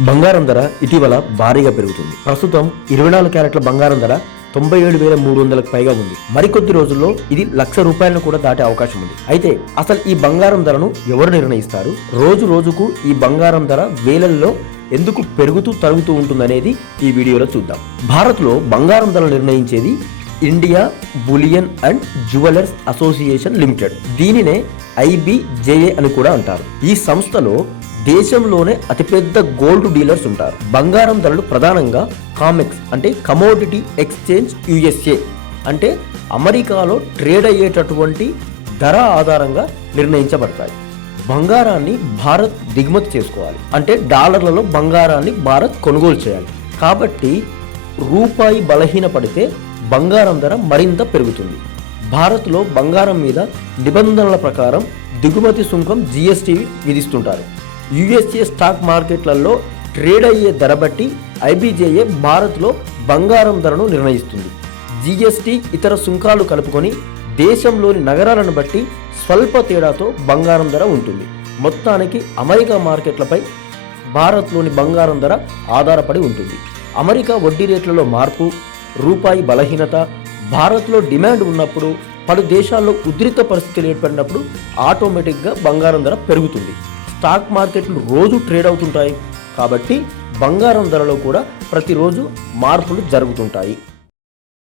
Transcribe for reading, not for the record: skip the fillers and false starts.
బంగారం ధర ఇటీవల భారీగా పెరుగుతుంది. ప్రస్తుతం 24 క్యారెట్ల బంగారం ధర 97,300కు పైగా ఉంది. మరికొద్ది రోజుల్లో ఇది ₹1,00,000 కూడా దాటే అవకాశం ఉంది. అయితే అసలు ఈ బంగారం ధరను ఎవరు నిర్ణయిస్తారు? రోజు రోజుకు ఈ బంగారం ధర వేలల్లో ఎందుకు పెరుగుతూ తరుగుతూ ఉంటుందనేది ఈ వీడియోలో చూద్దాం. భారత్లో బంగారం ధర నిర్ణయించేది India bullion and jewellers association limited. దీనినే IBJA అని కూడా అంటారు. ఈ సంస్థలో దేశంలోనే అతిపెద్ద గోల్డ్ డీలర్స్ ఉంటారు. బంగారం ధరలు ప్రధానంగా కామెక్స్ అంటే కమోడిటీ ఎక్స్చేంజ్ USA అంటే అమెరికాలో ట్రేడ్ అయ్యేటటువంటి ధర ఆధారంగా నిర్ణయించబడతాయి. బంగారాన్ని భారత్ దిగుమతి చేసుకోవాలి అంటే డాలర్లలో బంగారాన్ని భారత్ కొనుగోలు చేయాలి. కాబట్టి రూపాయి బలహీనపడితే బంగారం ధర మరింత పెరుగుతుంది. భారత్లో బంగారం మీద నిబంధనల ప్రకారం దిగుమతి సుంకం GST విధిస్తుంటారు. USA స్టాక్ మార్కెట్లలో ట్రేడ్ అయ్యే ధర బట్టి IBJA భారత్లో బంగారం ధరను నిర్ణయిస్తుంది. GST ఇతర సుంకాలు కలుపుకొని దేశంలోని నగరాలను బట్టి స్వల్ప తేడాతో బంగారం ధర ఉంటుంది. మొత్తానికి అమెరికా మార్కెట్లపై భారత్లోని బంగారం ధర ఆధారపడి ఉంటుంది. అమెరికా వడ్డీ రేట్లలో మార్పు, రూపాయి బలహీనత, భారత్లో డిమాండ్ ఉన్నప్పుడు, పలు దేశాల్లో ఉద్రిక్త పరిస్థితులు ఏర్పడినప్పుడు ఆటోమేటిక్గా బంగారం ధర పెరుగుతుంది. స్టాక్ మార్కెట్లు రోజు ట్రేడ్ అవుతుంటాయి కాబట్టి బంగారం ధరలో కూడా ప్రతిరోజు మార్పులు జరుగుతుంటాయి.